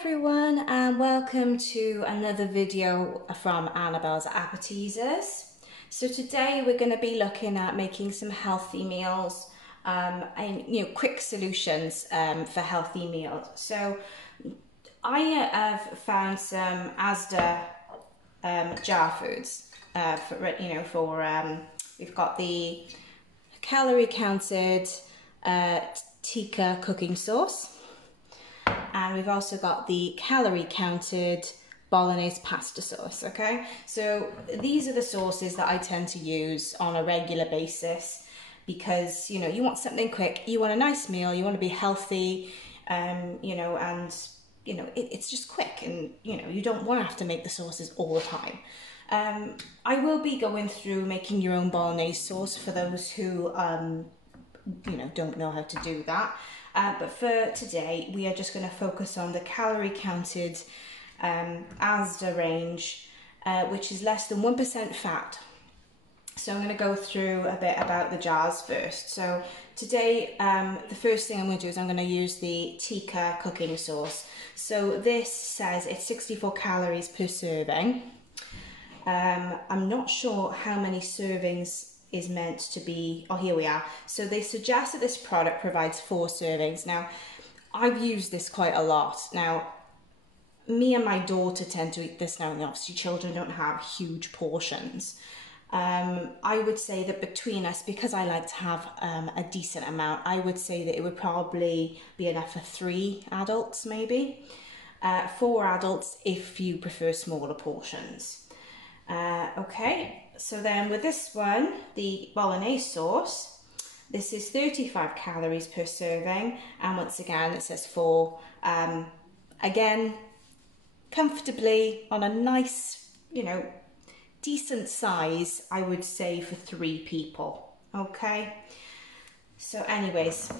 everyone, and welcome to another video from Annabelle's Appetizers. So today we're going to be looking at making some healthy meals and quick solutions for healthy meals. So I have found some Asda jar foods we've got the Calorie Counted Tikka cooking sauce. And we've also got the Calorie Counted Bolognese pasta sauce, okay? So these are the sauces that I tend to use on a regular basis because, you want something quick, you want a nice meal, you want to be healthy, it's just quick and, you don't want to have to make the sauces all the time. I will be going through making your own Bolognese sauce for those who, don't know how to do that. But for today, we are just going to focus on the Calorie Counted Asda range, which is less than 1% fat. So I'm going to go through a bit about the jars first. So today, the first thing I'm going to do is I'm going to use the Tikka cooking sauce. So this says it's 64 calories per serving. I'm not sure how many servings is meant to be. Oh, here we are. So they suggest that this product provides 4 servings. Now, I've used this quite a lot. Now, me and my daughter tend to eat this now, and obviously children don't have huge portions. I would say that between us, because I like to have a decent amount, I would say that it would probably be enough for 3 adults, maybe. 4 adults if you prefer smaller portions. Okay, so then with this one, the Bolognese sauce, this is 35 calories per serving, and once again it says 4. Again, comfortably on a nice, decent size, I would say for 3 people. Okay, so anyways,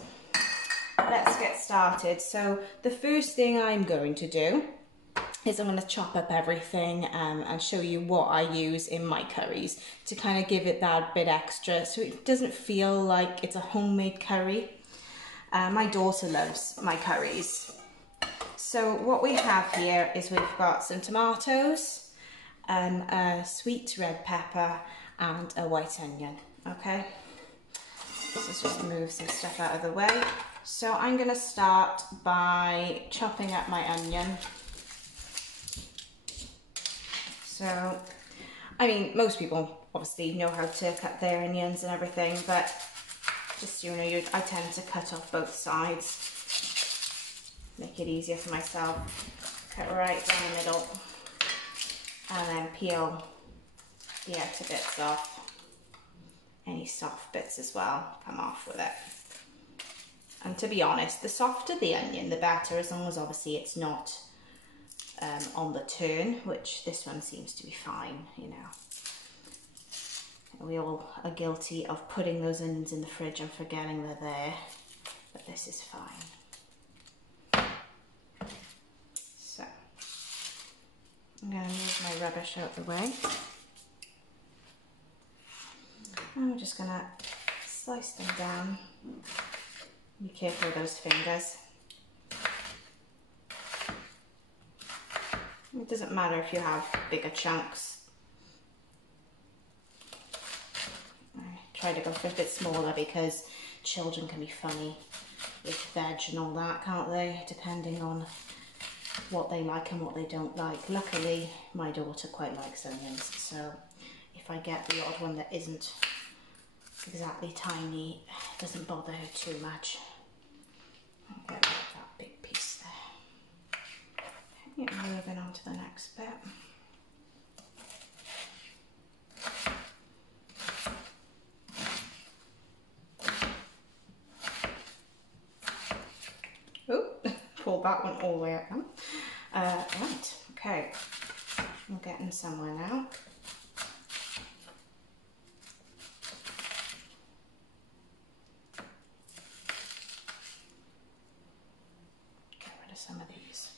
let's get started. So the first thing I'm going to do is I'm going to chop up everything and show you what I use in my curries to kind of give it that bit extra so it doesn't feel like it's a homemade curry. My daughter loves my curries. So what we have here is we've got some tomatoes, a sweet red pepper and a white onion, okay? So let's just move some stuff out of the way. So I'm going to start by chopping up my onion. So, I mean, most people obviously know how to cut their onions and everything, but just, I tend to cut off both sides, make it easier for myself. Cut right down the middle, and then peel the outer bits off. Any soft bits as well, come off with it. And to be honest, the softer the onion, the better, as long as obviously it's not on the turn, which this one seems to be fine, We all are guilty of putting those onions in the fridge and forgetting they're there, but this is fine. So, I'm going to move my rubbish out of the way. And I'm just going to slice them down. Be careful with those fingers. It doesn't matter if you have bigger chunks. I try to go for a bit smaller because children can be funny with veg and all that, can't they? Depending on what they like and what they don't like. Luckily, my daughter quite likes onions, so if I get the odd one that isn't exactly tiny, it doesn't bother her too much. I'll get rid of that big piece there. Moving on to the next bit. Oop, pulled that one all the way up. Right, okay. We're getting somewhere now. Get rid of some of these.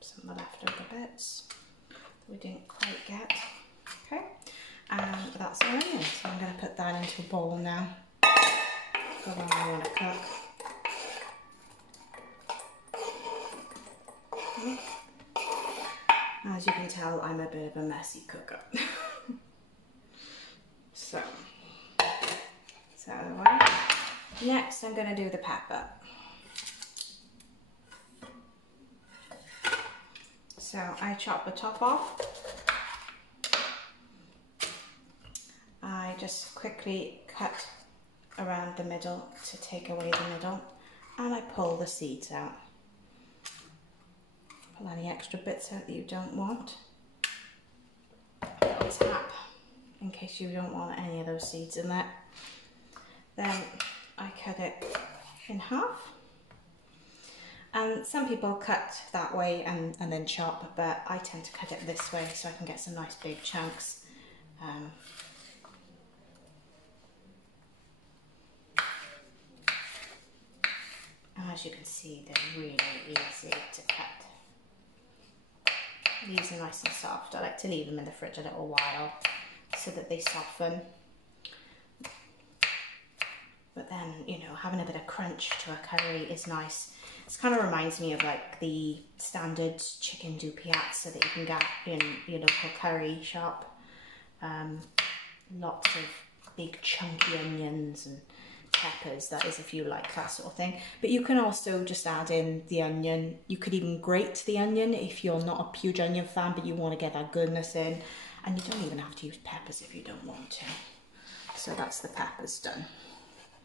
Some of the leftover bits that we didn't quite get. Okay, and that's our onion. So I'm going to put that into a bowl now. for when I want to cook. As you can tell, I'm a bit of a messy cooker. So out of the way. Next, I'm going to do the pepper. So I chop the top off. I just quickly cut around the middle to take away the middle, and I pull the seeds out. Pull any extra bits out that you don't want. Little tap in case you don't want any of those seeds in there. Then I cut it in half. And some people cut that way and then chop, but I tend to cut it this way so I can get some nice big chunks. And as you can see, they're really easy to cut. These are nice and soft. I like to leave them in the fridge a little while so that they soften. But then, you know, having a bit of crunch to a curry is nice. This kind of reminds me of like the standard chicken dupiat that you can get in your local curry shop. Lots of big chunky onions and peppers, that is, if you like that sort of thing. But you can also just add in the onion. You could even grate the onion if you're not a huge onion fan, but you want to get that goodness in. And you don't even have to use peppers if you don't want to. So that's the peppers done.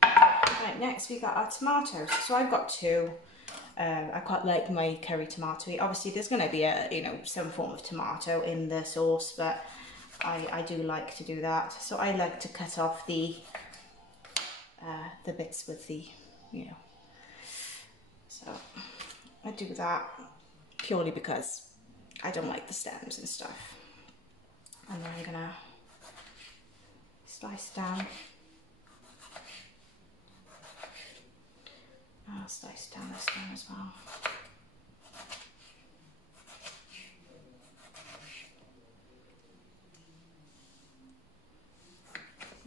Right, next we got our tomatoes. So I've got two. I quite like my curry tomato. Obviously there's going to be a, you know, some form of tomato in the sauce, but I do like to do that. So I like to cut off the bits with the, you know, so I do that purely because I don't like the stems and stuff. And then I'm gonna slice down. I'll slice down this one as well.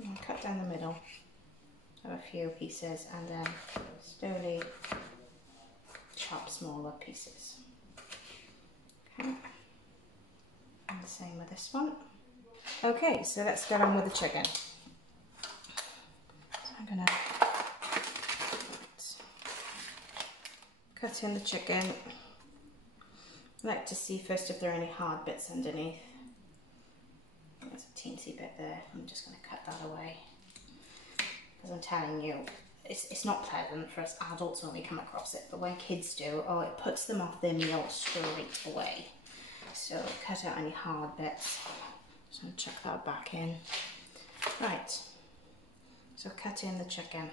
And cut down the middle of a few pieces and then slowly chop smaller pieces. Okay. And the same with this one. Okay, so let's get on with the chicken. So I'm gonna cut in the chicken. I like to see first if there are any hard bits underneath. There's a teensy bit there. I'm just going to cut that away. Because I'm telling you, it's not pleasant for us adults when we come across it, but when kids do, oh, it puts them off their meal straight away. So cut out any hard bits. Just going to chuck that back in. Right, so cut in the chicken.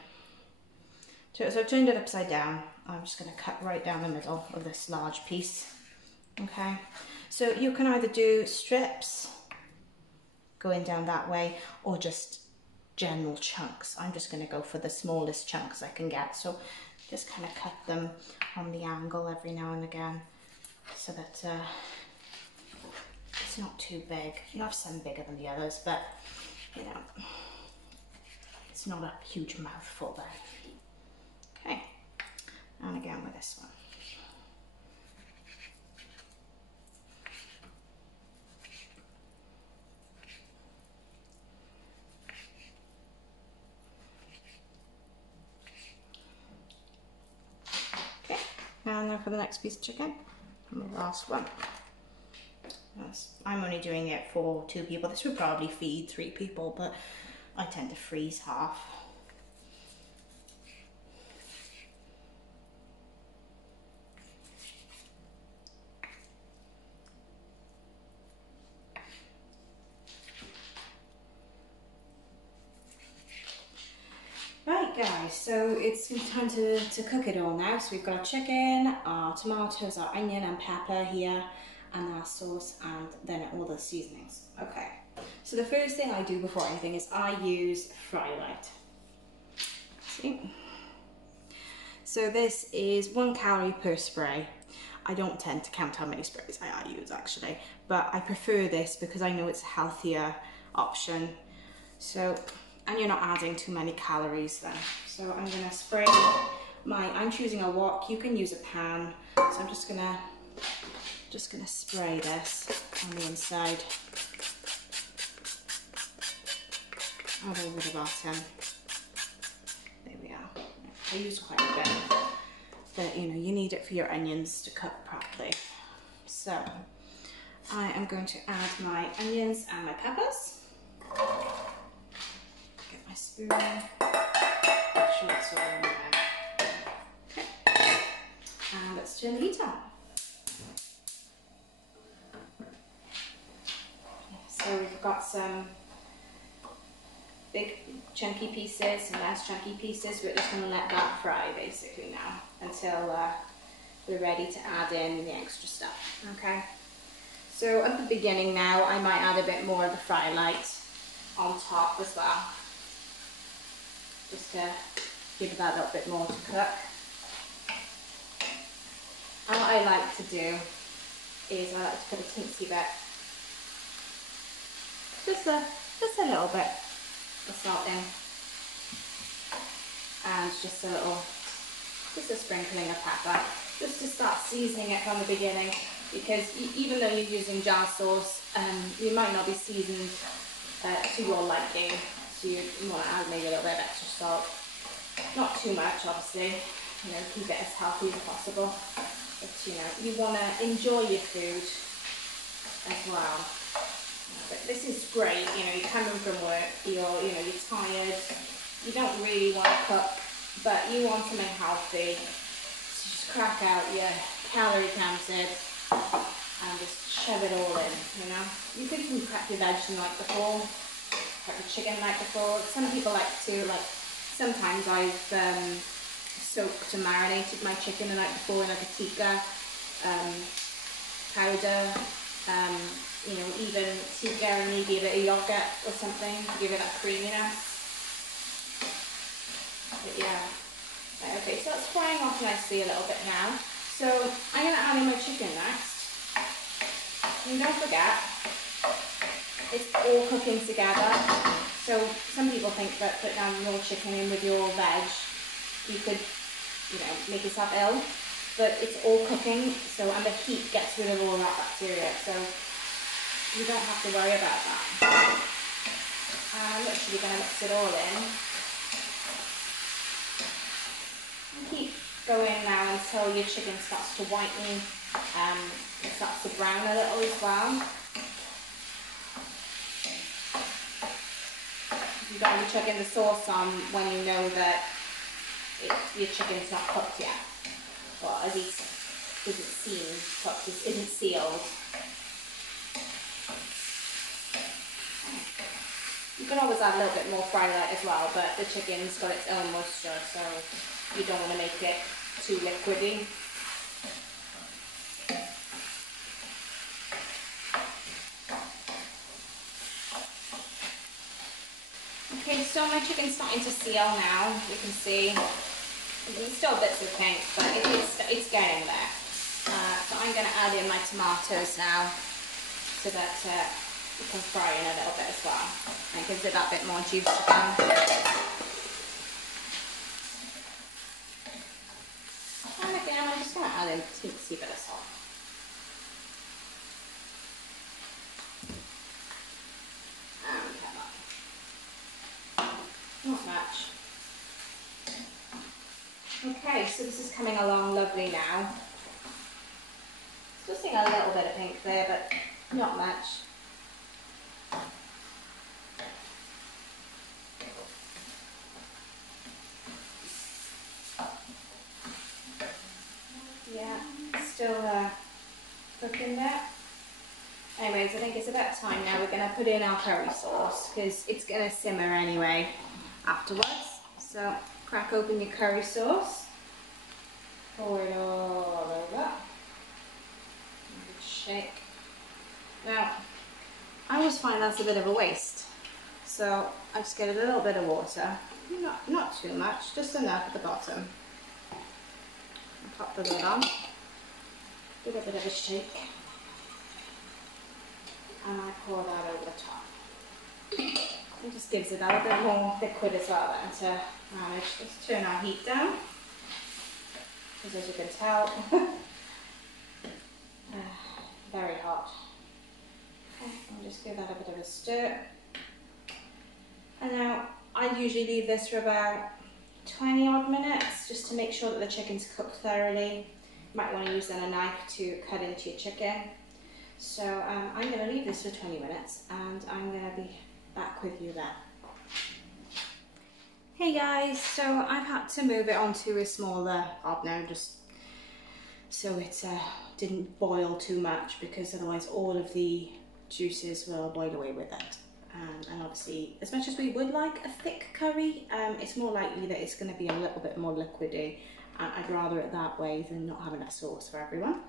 So I've turned it upside down. I'm just going to cut right down the middle of this large piece. Okay, so you can either do strips going down that way or just general chunks. I'm just going to go for the smallest chunks I can get. So just kind of cut them on the angle every now and again so that it's not too big. You have some bigger than the others, but you know, it's not a huge mouthful there. Okay, and again with this one. Okay, and now for the next piece of chicken, and the last one. I'm only doing it for 2 people. This would probably feed 3 people, but I tend to freeze half. Right guys, so it's time to cook it all now. So we've got our chicken, our tomatoes, our onion and pepper here, and our sauce, and then all the seasonings. Okay, so the first thing I do before anything is I use Fry Light. See? So this is 1 calorie per spray. I don't tend to count how many sprays I use actually, but I prefer this because I know it's a healthier option. So and you're not adding too many calories then. So I'm gonna spray I'm choosing a wok. You can use a pan. So I'm just gonna spray this on the inside and over the bottom. There we are. I used quite a bit, but you know, you need it for your onions to cook properly. So I am going to add my onions and my peppers. Get my spoon. Make sure it's all in there. Okay. And let's turn the heat on. So we've got some big chunky pieces, some less chunky pieces. We're just going to let that fry basically now until we're ready to add in the extra stuff. Okay. So at the beginning now, I might add a bit more of the fry light on top as well, just to give that a little bit more to cook. And what I like to do is I like to put a teensy bit, just a little bit of salt in, and just a sprinkling of pepper, just to start seasoning it from the beginning. Because even though you're using jar sauce, you might not be seasoned to your liking, so you want to add maybe a little bit of extra salt. Not too much, obviously. You know, keep it as healthy as possible. But you know, you want to enjoy your food as well. But this is great. You know, you're coming from work, you're tired, you don't really want to cook, but you want something healthy. So just crack out your calorie counted and just shove it all in, you know. You could even prep your veg the night before, prep your chicken the night before. Some people like to, sometimes I've soaked and marinated my chicken the night before in like a Tikka powder, you know, even Tikka and maybe a bit of yogurt or something to give it that creaminess. But yeah, right, okay, so it's frying off nicely a little bit now. So I'm going to add in my chicken next. And don't forget, it's all cooking together. So some people think that putting down your chicken in with your veg, you could, you know, make yourself ill. But it's all cooking, so, and the heat gets rid of all that bacteria. So you don't have to worry about that. I'm literally going to mix it all in. And keep going now until your chicken starts to whiten, it starts to brown a little as well. You don't be chucking the sauce on when you know that your chicken's not cooked yet, or at least isn't sealed. You can always add a little bit more fry light as well, but the chicken's got its own moisture, so you don't want to make it too liquidy. Okay, so my chicken's starting to seal now. You can see there's still bits of pink, but it's getting there. So I'm going to add in my tomatoes now, so that it can fry in a little bit as well. And it gives it that bit more juice to come. And again, I'm just going to add in a teensy bit of salt. And pepper. Not much. Okay, so this is coming along lovely now. Still seeing a little bit of pink there, but not much. Yeah, still cooking there. Anyways, I think it's about time now we're going to put in our curry sauce, because it's going to simmer anyway afterwards. So crack open your curry sauce, pour it all over, shake. Now, I always find that's a bit of a waste, so I just get a little bit of water, not too much, just enough at the bottom. I'll pop the lid on, give it a bit of a shake, and I pour that over the top. It just gives it a little bit more liquid as well then to manage. Let's turn our heat down, because as you can tell, very hot. Okay, I'll just give that a bit of a stir. And now I usually leave this for about 20 odd minutes just to make sure that the chicken's cooked thoroughly. You might want to use then a knife to cut into your chicken. So I'm going to leave this for 20 minutes and I'm going to be back with you then. Hey guys, so I've had to move it onto a smaller hob now just so it didn't boil too much, because otherwise all of the juices will boil away with it. And obviously, as much as we would like a thick curry, it's more likely that it's going to be a little bit more liquidy, and I'd rather it that way than not have enough sauce for everyone.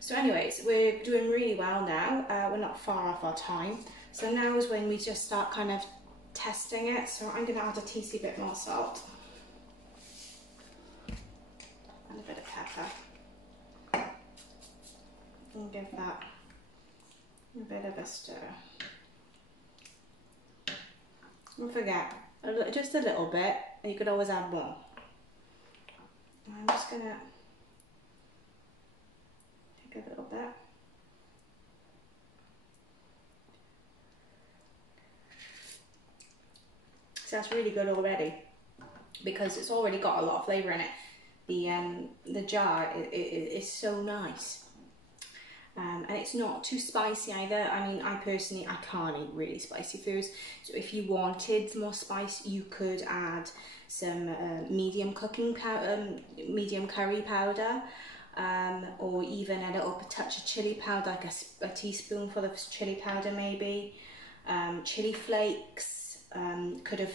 So anyways, we're doing really well now. We're not far off our time. So now is when we just start kind of testing it. So I'm going to add a teensy bit more salt and a bit of pepper, and give that a bit of a stir. Don't forget, just a little bit, and you could always add more. I'm just going to take a little bit. So that's really good already, because it's already got a lot of flavour in it. The jar is so nice. And it's not too spicy either. I mean, I personally can't eat really spicy foods. So if you wanted more spice, you could add some medium curry powder, or even a little touch of chili powder, like a teaspoonful of chili powder maybe. Chili flakes. Could have.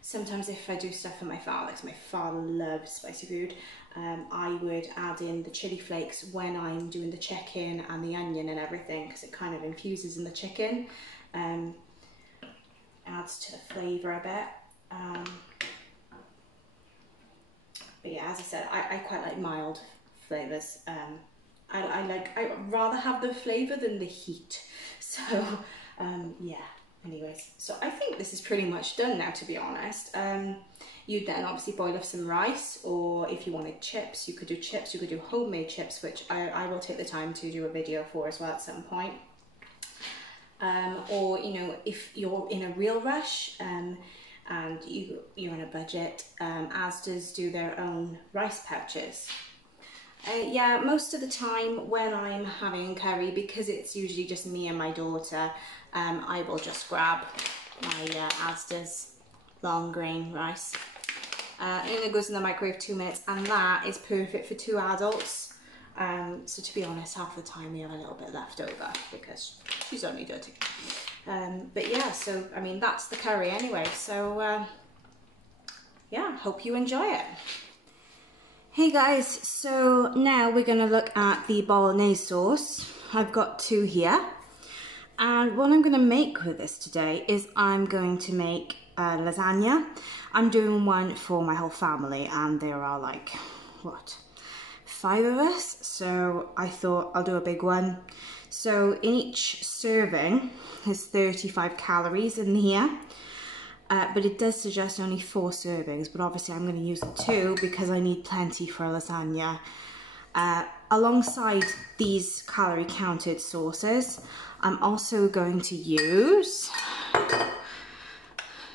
Sometimes if I do stuff for my father, because my father loves spicy food, I would add in the chili flakes when I'm doing the chicken and the onion and everything, because it kind of infuses in the chicken, adds to the flavour a bit. But yeah, as I said, I quite like mild flavours. I'd rather have the flavour than the heat. So yeah. Anyways, so I think this is pretty much done now, to be honest. You'd then obviously boil up some rice, or if you wanted chips, you could do chips. You could do homemade chips, which I will take the time to do a video for as well at some point. Or, you know, if you're in a real rush and you're on a budget, Asda's do their own rice pouches. Yeah, most of the time when I'm having curry, because it's usually just me and my daughter, I will just grab my Asda's long grain rice. And it goes in the microwave 2 minutes, and that is perfect for 2 adults. So to be honest, half the time we have a little bit left over because she's only dirty. But yeah, so I mean, that's the curry anyway. So yeah, hope you enjoy it. Hey guys, so now we're going to look at the bolognese sauce. I've got 2 here, and what I'm going to make with this today is I'm going to make lasagna. I'm doing one for my whole family, and there are like, what, 5 of us, so I thought I'll do a big one. So in each serving, there's 35 calories in here. But it does suggest only 4 servings, but obviously I'm going to use 2 because I need plenty for lasagna. Alongside these calorie counted sauces, I'm also going to use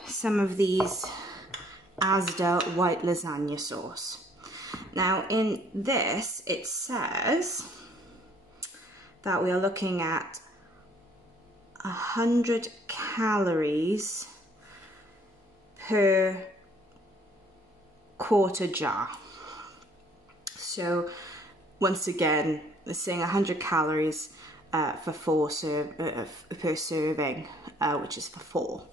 some of these Asda white lasagna sauce. Now in this, it says that we are looking at 100 calories per quarter jar. So once again, we're saying 100 calories for per serving, which is for 4.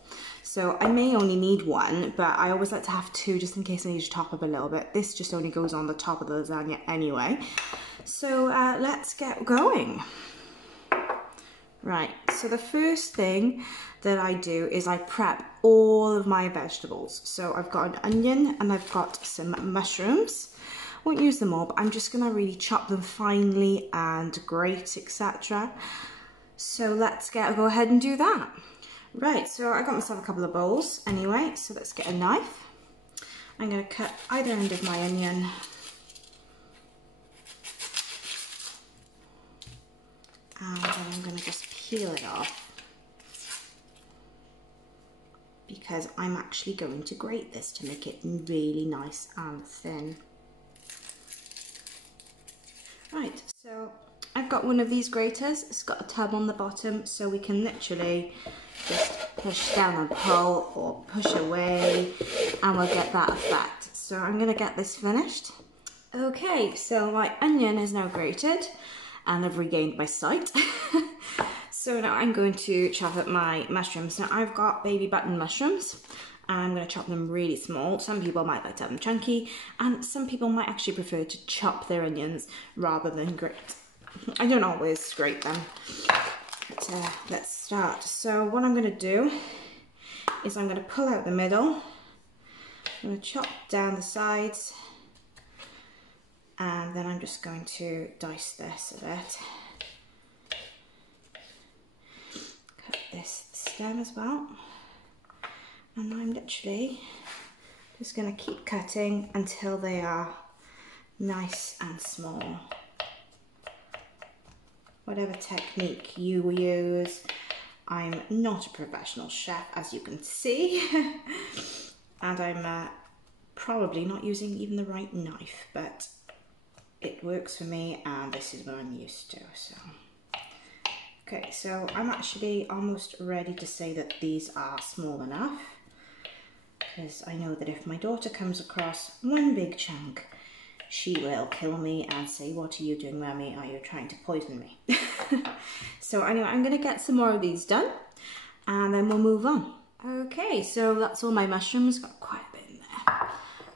So I may only need 1, but I always like to have 2 just in case I need to top up a little bit. This just only goes on the top of the lasagna anyway. So let's get going. Right, so the first thing that I do is I prep all of my vegetables. So I've got an onion and I've got some mushrooms. Won't use them all, but I'm just gonna really chop them finely and grate, etc. So let's go ahead and do that. Right, so I got myself a couple of bowls anyway, so let's get a knife. I'm going to cut either end of my onion. And then I'm going to just peel it off, because I'm actually going to grate this to make it really nice and thin. Right, so I've got one of these graters. It's got a tab on the bottom, so we can literally just push down and pull or push away and we'll get that effect. So I'm going to get this finished. Okay, so my onion is now grated and I've regained my sight. So now I'm going to chop up my mushrooms. Now I've got baby button mushrooms. I'm going to chop them really small. Some people might like to have them chunky, and some people might actually prefer to chop their onions rather than grate. I don't always grate them. But, let's start. So what I'm going to do is I'm going to pull out the middle. I'm going to chop down the sides, and then I'm just going to dice this a bit. Cut this stem as well. And I'm literally just going to keep cutting until they are nice and small. Whatever technique you use, I'm not a professional chef, as you can see. And I'm probably not using even the right knife, but it works for me and this is what I'm used to. So. Okay, so I'm actually almost ready to say that these are small enough, because I know that if my daughter comes across one big chunk, she will kill me and say, "What are you doing, Mummy? Are you trying to poison me?" So anyway, I'm going to get some more of these done and then we'll move on. Okay, so that's all my mushrooms, got quite a bit in there.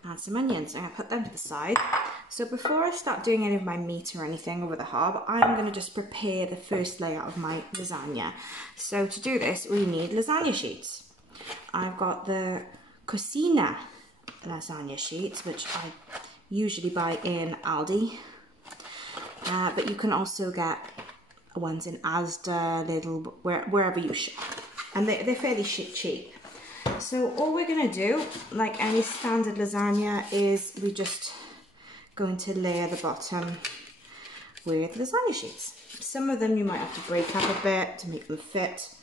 And some onions, I'm going to put them to the side. So before I start doing any of my meat or anything over the hob, I'm going to just prepare the first layer of my lasagna. So to do this, we need lasagna sheets. I've got the Cucina lasagna sheets, which I usually buy in Aldi, but you can also get ones in Asda, Lidl, wherever you shop, and they're fairly cheap. So all we're going to do, like any standard lasagna, is we just going to layer the bottom with lasagna sheets. Some of them you might have to break up a bit to make them fit.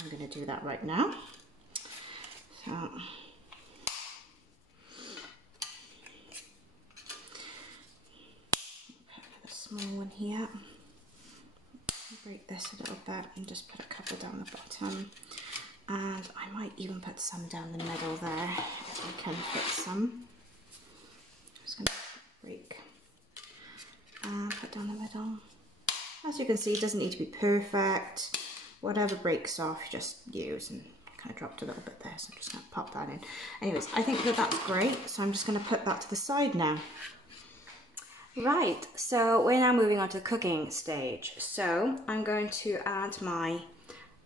I'm going to do that right now. So put a small one here. Break this a little bit and just put a couple down the bottom. And I might even put some down the middle there if I can fit some. I'm just going to break and put down the middle. As you can see, it doesn't need to be perfect. Whatever breaks off, just use, and kind of dropped a little bit there, so I'm just going to pop that in. Anyways, I think that that's great, so I'm just going to put that to the side now. Right, so we're now moving on to the cooking stage. So I'm going to add my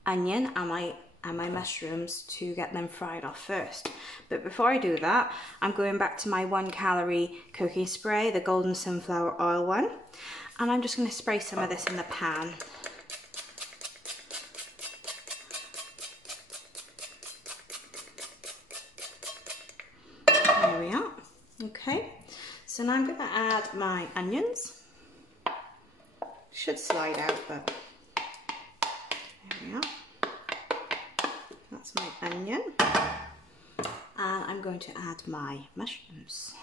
onion and my mushrooms to get them fried off first. But before I do that, I'm going back to my 1 calorie cooking spray, the golden sunflower oil one. And I'm just going to spray some of this in the pan. There we are. Okay, so now I'm going to add my onions. Should slide out, but there we are. That's my onion. And I'm going to add my mushrooms.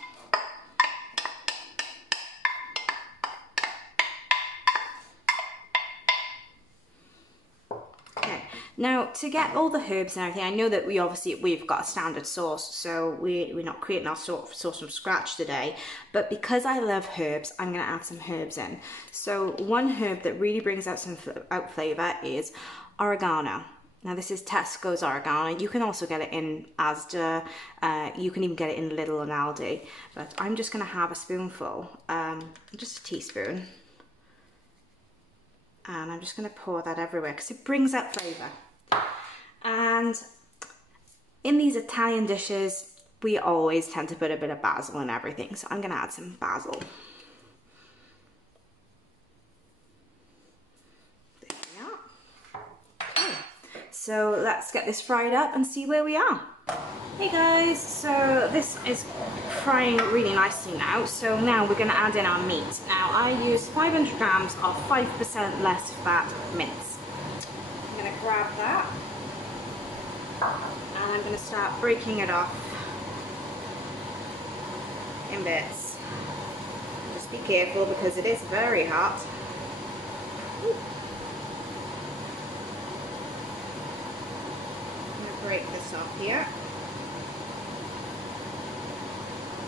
Now, to get all the herbs and everything, I know that we've got a standard sauce, so we're not creating our sauce from scratch today, but because I love herbs, I'm going to add some herbs in. So one herb that really brings out some flavour is oregano. Now this is Tesco's oregano. You can also get it in Asda, you can even get it in Lidl and Aldi, but I'm just going to have a spoonful, just a teaspoon. And I'm just going to pour that everywhere because it brings out flavour. And in these Italian dishes, we always tend to put a bit of basil in everything. So I'm going to add some basil. There we are. Okay. So let's get this fried up and see where we are. Hey guys, so this is frying really nicely now. So now we're going to add in our meat. Now I use 500 grams of 5% less fat mince. I'm going to grab that and I'm going to start breaking it off in bits. Just be careful because it is very hot. Ooh. Break this off here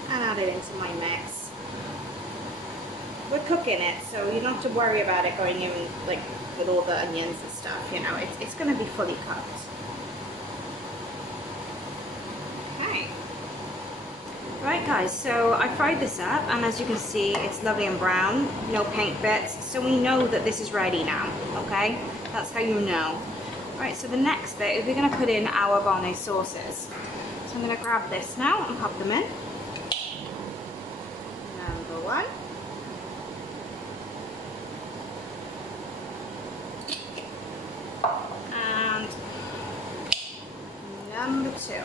and add it into my mix. We're cooking it, so you don't have to worry about it going in like with all the onions and stuff, you know, it's going to be fully cooked. Okay. Right guys, so I fried this up and as you can see it's lovely and brown, no paint bits, so we know that this is ready now, okay? That's how you know. Right, so the next bit is we're going to put in our bolognese sauces. So I'm going to grab this now and pop them in. Number one. And number two.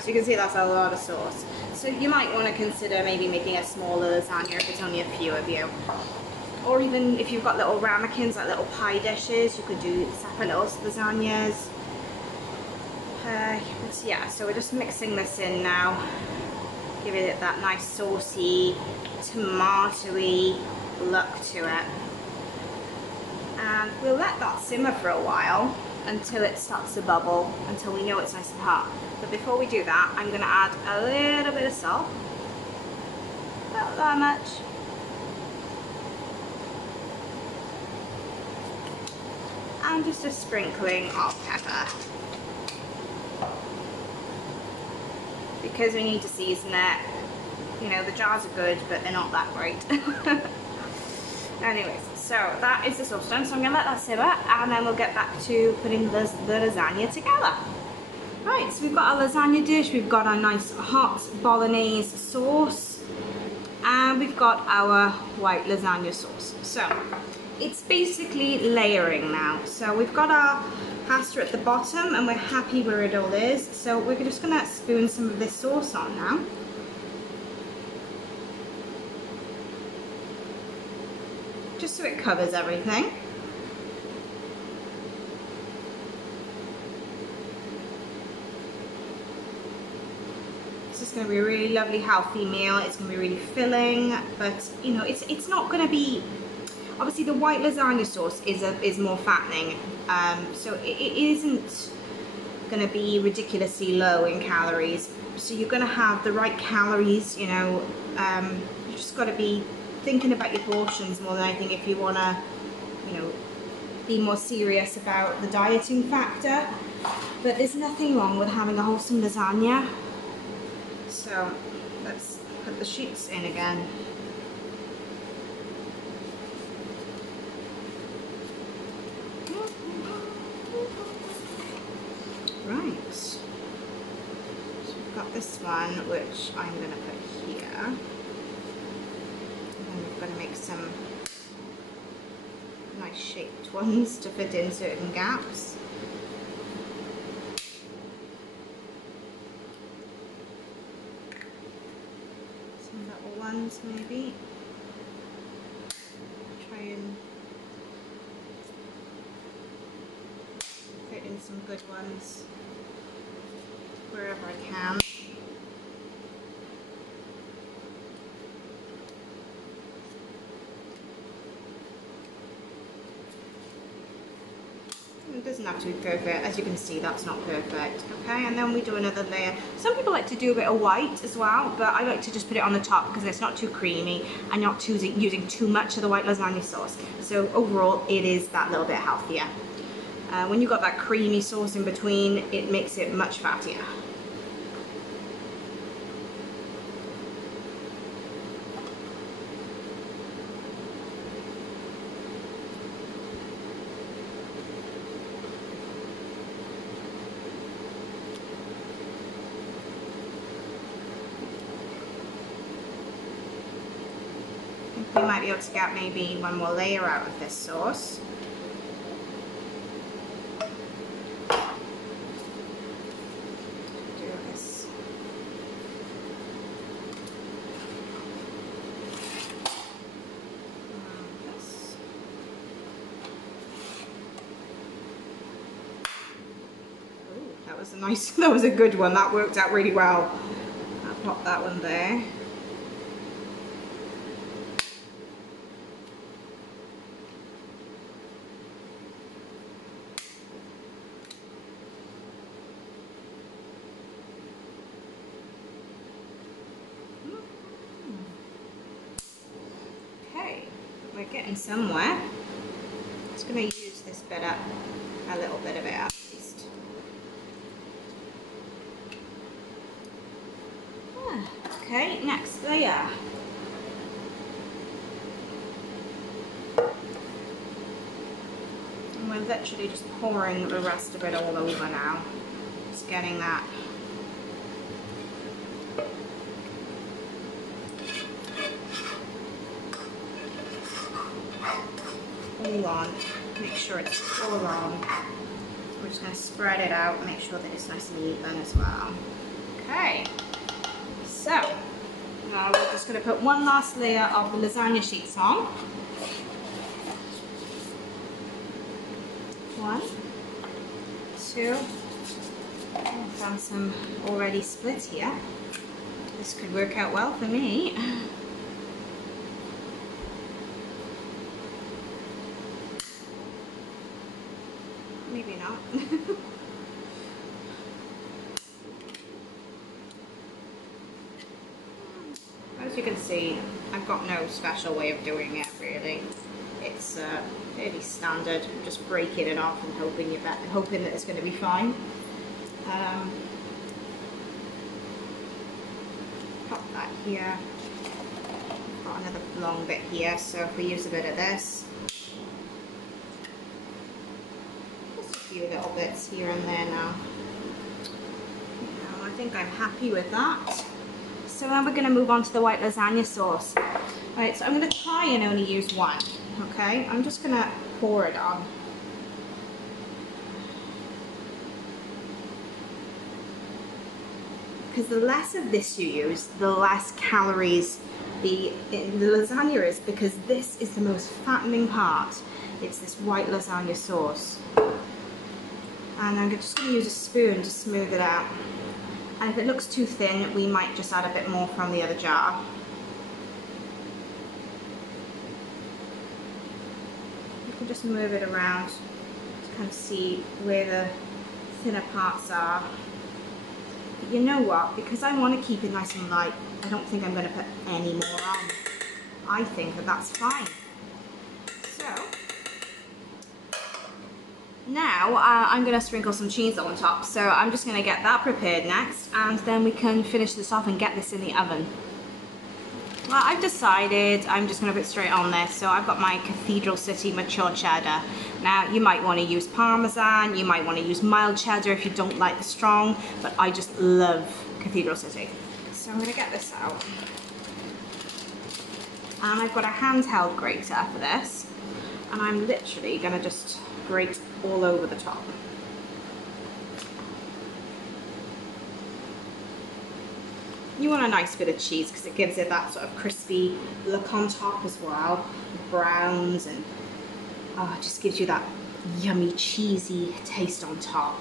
So you can see that's a lot of sauce. So you might want to consider maybe making a smaller lasagna if it's only a few of you. Or even if you've got little ramekins, like little pie dishes, you could do separate little lasagnas. But yeah, so we're just mixing this in now, giving it that nice saucy, tomatoey look to it. And we'll let that simmer for a while until it starts to bubble, until we know it's nice and hot. But before we do that, I'm going to add a little bit of salt. Not that much. And just a sprinkling of pepper, because we need to season it. You know, the jars are good, but they're not that great. Anyways, so that is the sauce done, so I'm going to let that simmer and then we'll get back to putting the lasagna together. Right, so we've got our lasagna dish, we've got our nice hot bolognese sauce, and we've got our white lasagna sauce. So it's basically layering now. So we've got our pasta at the bottom and we're happy where it all is. So we're just going to spoon some of this sauce on now. Just so it covers everything. This is going to be a really lovely healthy meal. It's going to be really filling, but you know, it's not going to be, obviously the white lasagna sauce is more fattening, so it isn't going to be ridiculously low in calories. So you're going to have the right calories, you know. You just got to be thinking about your portions more than anything if you want to, you know, be more serious about the dieting factor. But there's nothing wrong with having a wholesome lasagna. So let's put the sheets in again. Right, so we've got this one, which I'm going to put here, and we're going to make some nice shaped ones to fit in certain gaps. Some little ones maybe. Try and fit in some good ones wherever I can. It doesn't have to be perfect. As you can see, that's not perfect. Okay, and then we do another layer. Some people like to do a bit of white as well, but I like to just put it on the top because it's not too creamy and not using too much of the white lasagna sauce. So overall, it is that little bit healthier. When you've got that creamy sauce in between, it makes it much fattier. We might be able to get maybe one more layer out of this sauce. was a nice, that was a good one. That worked out really well. I'll pop that one there. Okay, we're getting somewhere. Just going to use this bit up, a little bit of it at least. Okay, next layer. And we're literally just pouring the rest of it all over now. Just getting that all on. Make sure it's all on. We're just going to spread it out and make sure that it's nice and even as well. Okay, so now we're just going to put one last layer of the lasagna sheets on. 1, 2, I found some already split here. This could work out well for me. Maybe not. As you can see, I've got no special way of doing it really. It's fairly standard, just breaking it off and hoping that it's going to be fine. Pop that here. Got another long bit here, so if we use a bit of this, just a few little bits here and there now. I think I'm happy with that. So now we're going to move on to the white lasagna sauce. Right, so I'm going to try and only use one. Okay, I'm just going to pour it on. Because the less of this you use, the less calories the lasagna is, because this is the most fattening part. It's this white lasagna sauce. And I'm just going to use a spoon to smooth it out. And if it looks too thin, we might just add a bit more from the other jar. You can just move it around to kind of see where the thinner parts are. But you know what? Because I want to keep it nice and light, I don't think I'm going to put any more on. I think that that's fine. So now I'm going to sprinkle some cheese on top. So I'm just going to get that prepared next, and then we can finish this off and get this in the oven. Well, I've decided I'm just going to put straight on this. So I've got my Cathedral City Mature cheddar. Now you might want to use Parmesan, you might want to use mild cheddar if you don't like the strong, but I just love Cathedral City. So I'm going to get this out. And I've got a handheld grater for this, and I'm literally going to just grate all over the top. You want a nice bit of cheese because it gives it that sort of crispy look on top as well. Browns, and it just gives you that yummy cheesy taste on top.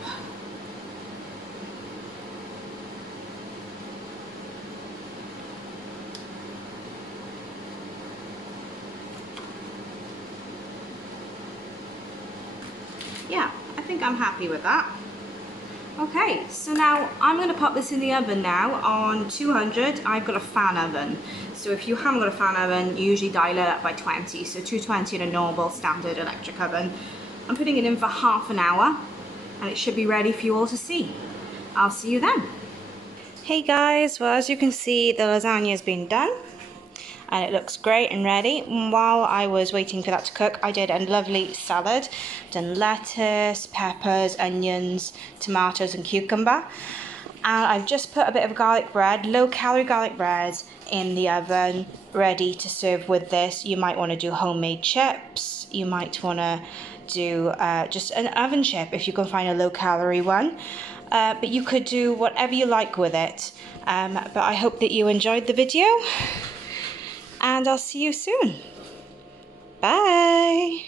Yeah, I think I'm happy with that. Okay, so now I'm going to pop this in the oven now on 200. I've got a fan oven. So if you haven't got a fan oven, you usually dial it up by 20. So 220 in a normal standard electric oven. I'm putting it in for half an hour, and it should be ready for you all to see. I'll see you then. Hey guys, well, as you can see, the lasagna has been done. And it looks great and ready. And while I was waiting for that to cook, I did a lovely salad. Done lettuce, peppers, onions, tomatoes and cucumber. And I've just put a bit of garlic bread, low-calorie garlic bread, in the oven, ready to serve with this. You might want to do homemade chips. You might want to do just an oven chip if you can find a low-calorie one. But you could do whatever you like with it. But I hope that you enjoyed the video. And I'll see you soon. Bye.